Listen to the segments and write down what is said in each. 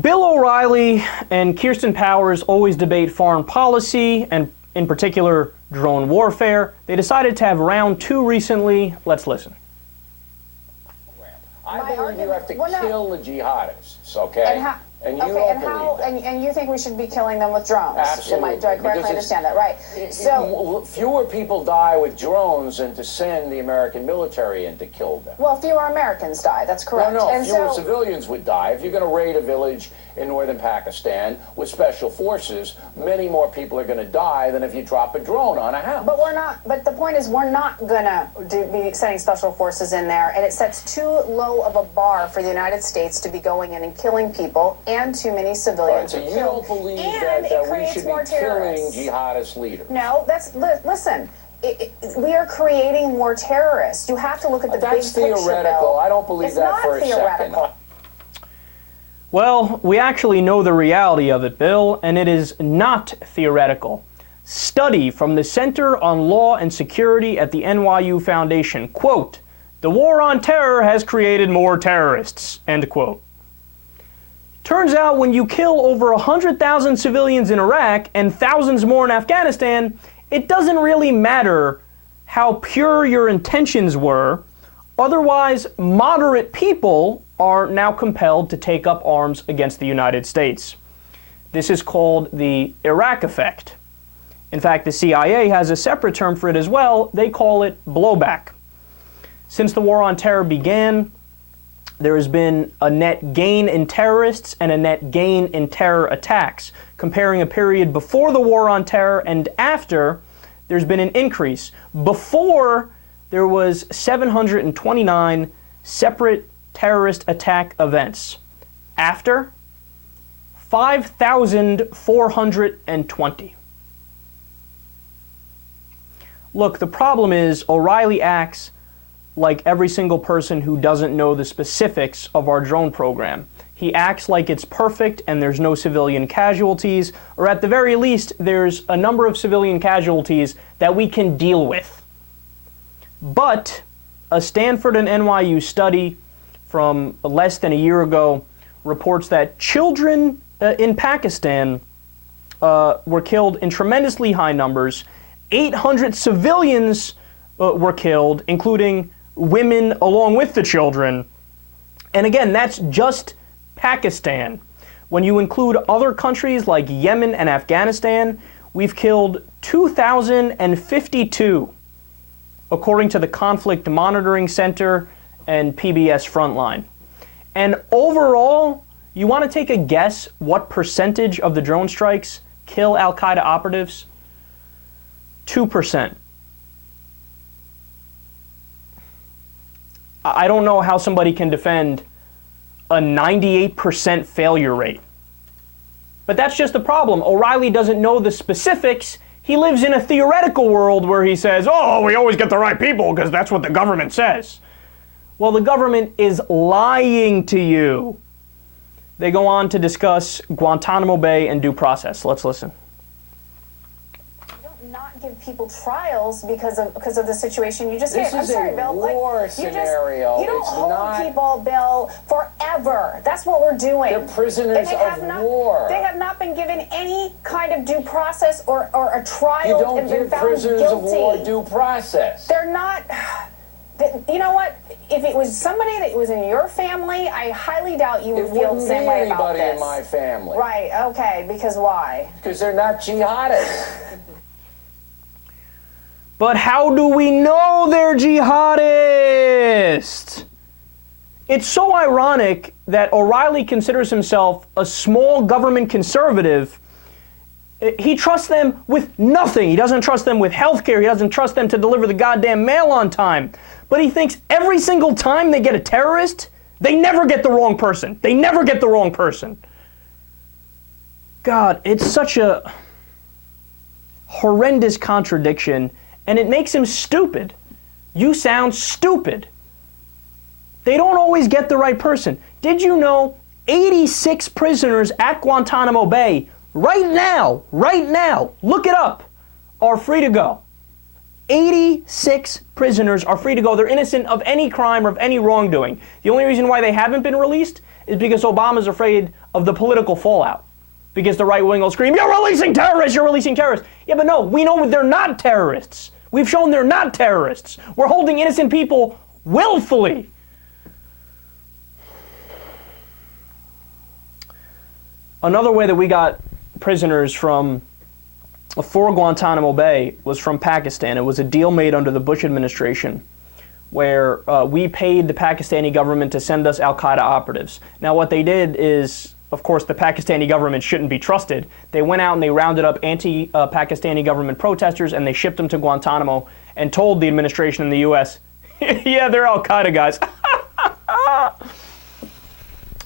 Bill O'Reilly and Kirsten Powers always debate foreign policy and, in particular, drone warfare. They decided to have round two recently. Let's listen. I believe you have to kill the jihadists, okay? And you don't believe that. And you think we should be killing them with drones? Absolutely. Do I correctly understand that? Right. So fewer people die with drones than to send the American military in to kill them. Well, fewer Americans die. That's correct. No, fewer civilians would die. If you're going to raid a village in northern Pakistan with special forces, many more people are going to die than if you drop a drone on a house. But we're not. But the point is, we're not going to be sending special forces in there, and it sets too low of a bar for the United States to be going in and killing people, and too many civilians. Right, so you don't believe that we should be killing jihadist leaders? No, listen. We are creating more terrorists. You have to look at the big picture. That's theoretical. I don't believe that for a second. Well, we actually know the reality of it, Bill, and it is not theoretical. Study from the Center on Law and Security at the NYU Foundation, quote, "The war on terror has created more terrorists," end quote. Turns out when you kill over 100,000 civilians in Iraq and thousands more in Afghanistan, it doesn't really matter how pure your intentions were. Otherwise, moderate people are now compelled to take up arms against the United States. This is called the Iraq effect. In fact, the CIA has a separate term for it as well. They call it blowback. Since the war on terror began, there has been a net gain in terrorists and a net gain in terror attacks. Comparing a period before the war on terror and after, there's been an increase. Before, there was 729 separate terrorist attack events. After, 5,420. Look, the problem is O'Reilly acts like every single person who doesn't know the specifics of our drone program. He acts like it's perfect and there's no civilian casualties, or at the very least, there's a number of civilian casualties that we can deal with. But a Stanford and NYU study from less than a year ago reports that children in Pakistan were killed in tremendously high numbers. 800 civilians were killed, including women along with the children. And again, that's just Pakistan. When you include other countries like Yemen and Afghanistan, we've killed 2,052, according to the Conflict Monitoring Center and PBS Frontline. And overall, you want to take a guess what percentage of the drone strikes kill al-Qaeda operatives? 2%. I don't know how somebody can defend a 98% failure rate. But that's just the problem. O'Reilly doesn't know the specifics. He lives in a theoretical world where he says, oh, we always get the right people because that's what the government says. Well, the government is lying to you. They go on to discuss Guantanamo Bay and due process. Let's listen. Not give people trials because of the situation you just gave. I'm sorry, Bill. War scenario. You don't hold people, Bill, forever. That's what we're doing. They're prisoners of war. They have not been given any kind of due process or a trial. You don't give prisoners of war due process. They're not. You know what? If it was somebody that was in your family, I highly doubt you would feel the same way about this. It wouldn't be anybody in my family. Right. Okay. Because why? Because they're not jihadists. But how do we know they're jihadists? It's so ironic that O'Reilly considers himself a small government conservative. He trusts them with nothing. He doesn't trust them with healthcare. He doesn't trust them to deliver the goddamn mail on time. But he thinks every single time they get a terrorist, they never get the wrong person. They never get the wrong person. God, it's such a horrendous contradiction. And it makes him stupid. You sound stupid. They don't always get the right person. Did you know 86 prisoners at Guantanamo Bay right now, look it up, are free to go? 86 prisoners are free to go. They're innocent of any crime or of any wrongdoing. The only reason why they haven't been released is because Obama's afraid of the political fallout. Because the right wing will scream, "You're releasing terrorists, you're releasing terrorists." Yeah, but no, we know they're not terrorists. We've shown they're not terrorists. We're holding innocent people willfully. Another way that we got prisoners for Guantanamo Bay was from Pakistan. It was a deal made under the Bush administration where we paid the Pakistani government to send us al-Qaeda operatives. Now what they did is, of course, the Pakistani government shouldn't be trusted. They went out and they rounded up anti-Pakistani government protesters and they shipped them to Guantanamo and told the administration in the U.S., yeah, they're al-Qaeda guys.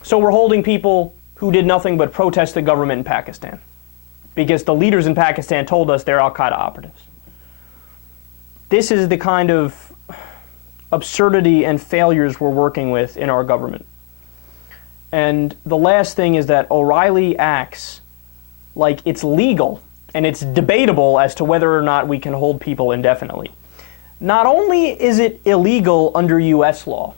So we're holding people who did nothing but protest the government in Pakistan because the leaders in Pakistan told us they're al-Qaeda operatives. This is the kind of absurdity and failures we're working with in our government. And the last thing is that O'Reilly acts like it's legal and it's debatable as to whether or not we can hold people indefinitely. Not only is it illegal under U.S. law,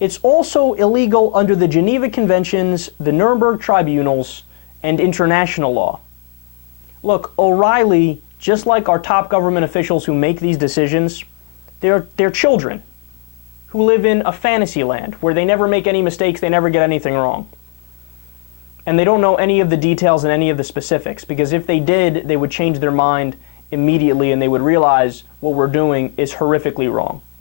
it's also illegal under the Geneva Conventions, the Nuremberg tribunals, and international law. Look, O'Reilly, just like our top government officials who make these decisions, they're children who live in a fantasy land where they never make any mistakes, they never get anything wrong. And they don't know any of the details and any of the specifics, because if they did, they would change their mind immediately and they would realize what we're doing is horrifically wrong.